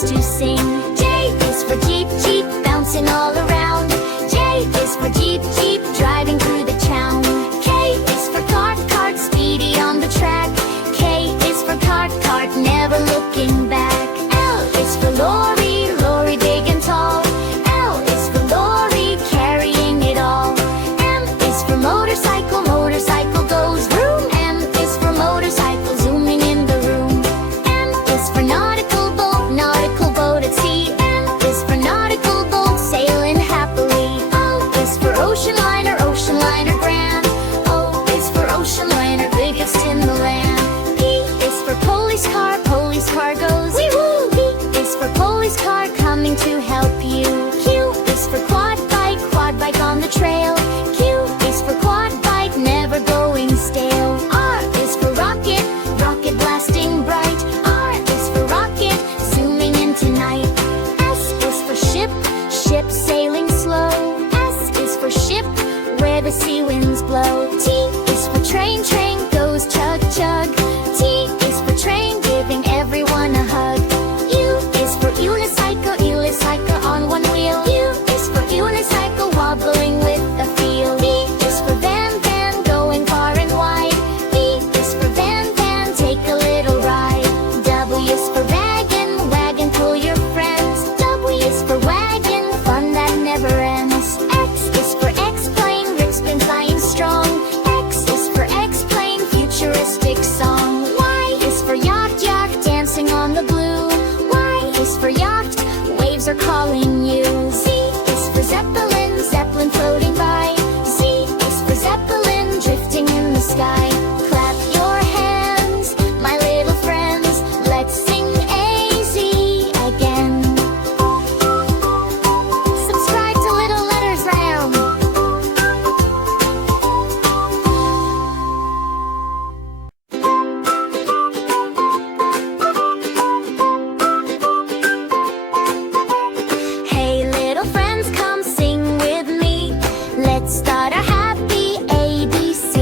treats to sing. J is for Jeep, Jeep, bouncing all around. J is for Jeep, Jeep, driving through the town. K is for cart, cart, speedy on the track. K is for cart, cart, never looking back. L is for lorry, lorry big and tall. L is for lorry, carrying it all. M is for motorcycle, motorcycle goes vroom. M is for motorcycle, zooming in the room. N is for nautical boat, nautical boat at sea. N is for nautical boat, sailing happily. O is for ocean liner, grand. O is for ocean liner, biggest in the land. P is for police car goes wee-woo. P is for police car, coming to help you. Q is for quad bike on the trail. Q is for quad bike, never going stale. R is for rocket, rocket blasting bright. R is for rocket, zooming into night. S is for ship, ship sailing slow. S is for ship, where the sea winds blow. T is for train, train goes chug chug. T is for train, giving everyone a hug. U is for unicycle, unicycle on one wheel. U is for unicycle, wobbling with the feel. V is for van, van going far and wide. V is for van, van, take a little ride. W is for wagon, wagon pull your friends. W is for wagon, fun that never ends. X is for X-plane, Rick's been flying strong. X is for X-plane, futuristic song. Y is for yacht, yacht, dancing on the blue. Y is for yacht, waves are calling you. Z is for Zeppelin, Zeppelin floating by. Z is for Zeppelin, drifting in the sky. Clap your hands, my little friends, let's sing AZ again. Subscribe to Little Letters Round. Hey little friends, come sing with me. Let's start our happy ABC.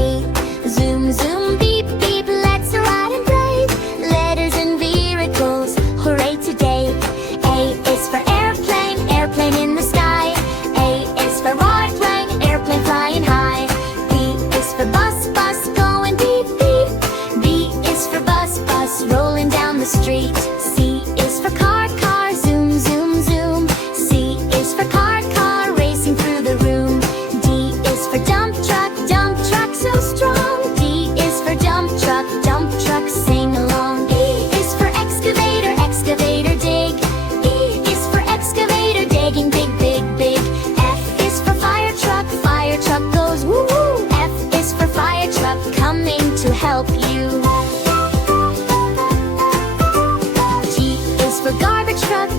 Zoom, zoom, beep, beep, let's ride and brave. Letters and vehicles, hooray today. A is for airplane, airplane in the sky. A is for airplane, airplane flying high. B is for bus, bus going beep, beep. B is for bus, bus rolling down the street. C is for car, car, zoom, zoom, zoom. C is for car, car, racing through the room. D is for dump truck, so strong. D is for dump truck, sing along. E is for excavator, excavator, dig. E is for excavator, digging big, big, big. F is for fire truck goes woo woo. F is for fire truck, coming to help you. G is for garbage truck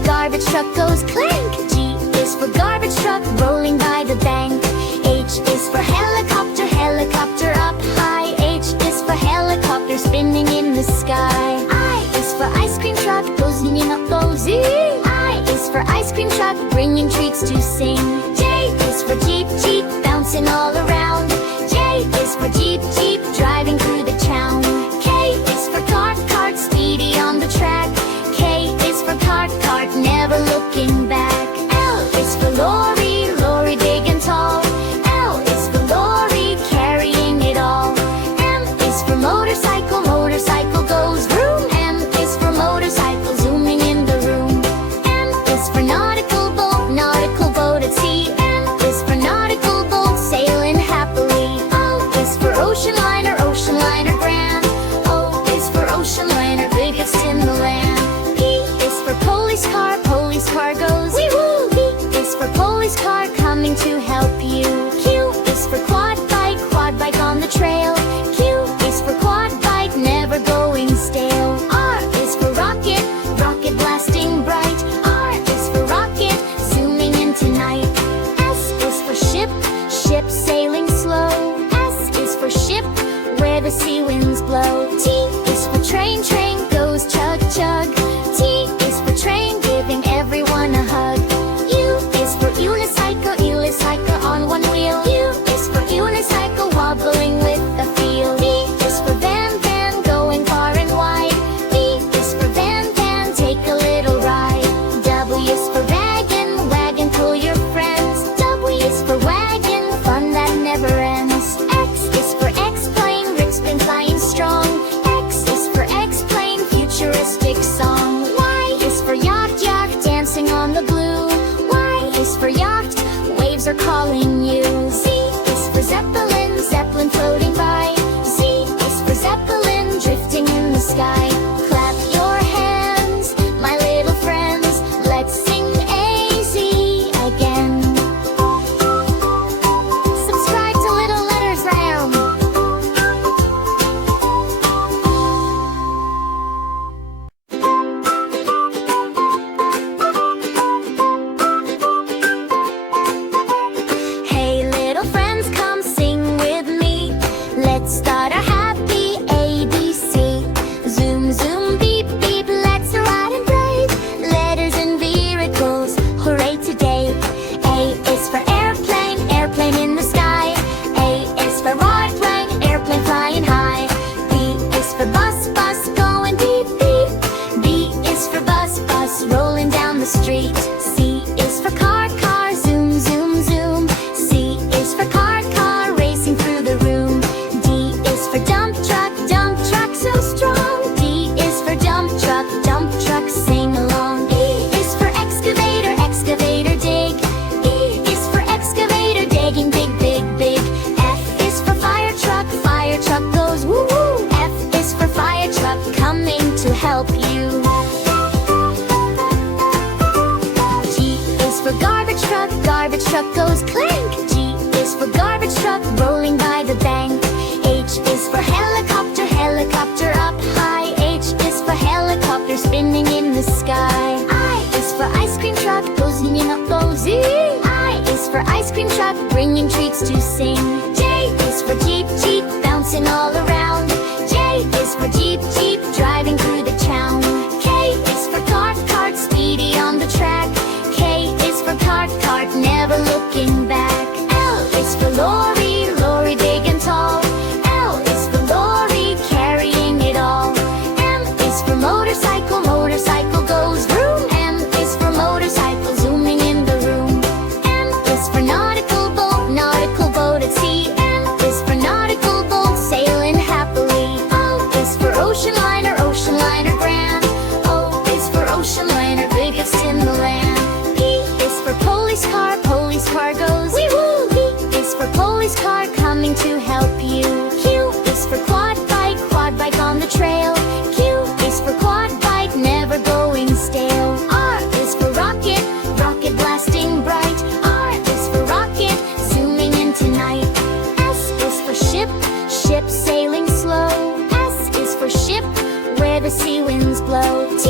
goes clank. G is for garbage truck, rolling by the bank. H is for helicopter, helicopter up high. H is for helicopter, spinning in the sky. I is for ice cream truck, goes zinging up goes Z. I is for ice cream truck, bringing treats to sing. J is for Jeep, Jeep, bouncing all around. J is for Jeep, Jeep, driving through the town. K is for cart, cart, speedy on the track. K is for cart, cart, never looking back. L is for lorry, lorry big and tall. L is for lorry, carrying it all. M is for motorcycle, motorcycle goes vroom. M is for motorcycle, zooming in the room. N is for nautical boat at sea. N is for nautical boat, sailing happily. O is for ocean liner, grand. O is for ocean liner, biggest in the land. P is for police car goes wee-woo. P is for police car, coming to help you. Q is for quad bike on the trail. Q is for quad bike, never going stale. R is for rocket, rocket blasting bright. R is for rocket, zooming into night. S is for ship, ship sailing slow. S is for ship, where the sea winds blow. T is for train, train goes chug chug. T is for train, giving everyone a hug. U is for unicycle, unicycle on one wheel. U is for unicycle, wobbling with the feel. V is for van, van going far and wide. V is for van, van, take a little ride. bringing treats to sing. J is for Jeep, Jeep, bouncing all around. J is for Jeep, Jeep, driving through the town. K is for cart, cart, speedy on the track. K is for cart, cart, never looking back. L is for lorry, lorry big and tall. L is for lorry, carrying it all. M is for motorcycle, motorcycle goes vroom. M is for motorcycle, zooming in the room. N is for nautical boat, nautical boat at sea. N is for nautical boat, sailing happily. O is for ocean liner, ocean liner grand. O is for ocean liner, biggest in the land. P is for police car goes wee-woo. P is for police car, coming to help you. Q is for quad bike on the trail. Q is for quad bike, never going stale. R is for rocket, rocket blasting bright. R is for rocket, zooming in tonight. S is for ship, ship sailing slow. S is for ship, where the sea winds blow. T